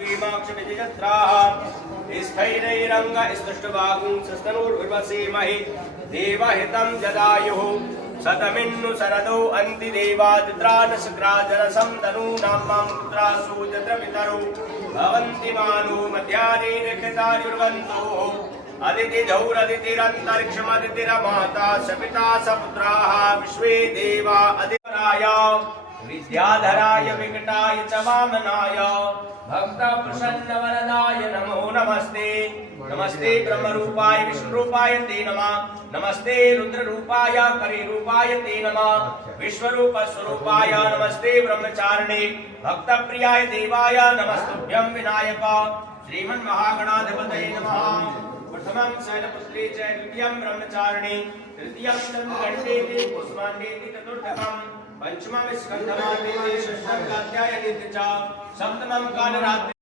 श्रीमाक्षविजयत्राः स्थैरैरङ्ग स्तुष्टवागुंसस्तनूर्विवसेमहि देवहितं जदायुः शतमिन्नु शरदो अन्ति देवादित्रानशक्राजरसं तनूनां मां पुत्रासु यत्र पितरो भवन्ति मानो मध्याह्ने निखितायुर्वन्तो अदितिजौरदितिरन्तरिक्षमदितिरमाता सपिता सपुत्राः विश्वे देवा अधिपराय विद्याधराय विकटाय च वामनाय भक्त प्रसन्न वरदाय नमो नमस्ते नमस्ते ब्रह्मरूपाय विष्णुरूपाय ते नमः नमस्ते रुद्ररूपाय करिरूपाय ते नमः विश्वरूप स्वरूपाय नमस्ते ब्रह्मचारिणे भक्तप्रियाय देवाय नमस्तुभ्यं विनायक श्रीमन्महागणाधिपतये नमः प्रथमं शैलपुत्री च द्वितीयं ब्रह्मचारिणी तृतीयं चन्द्रघण्टेति पुष्पाण्डेति चतुर्थकं पंचमं स्कन्धमादेति षष्ठं कात्यायनेति च सप्तमं कालरात्रि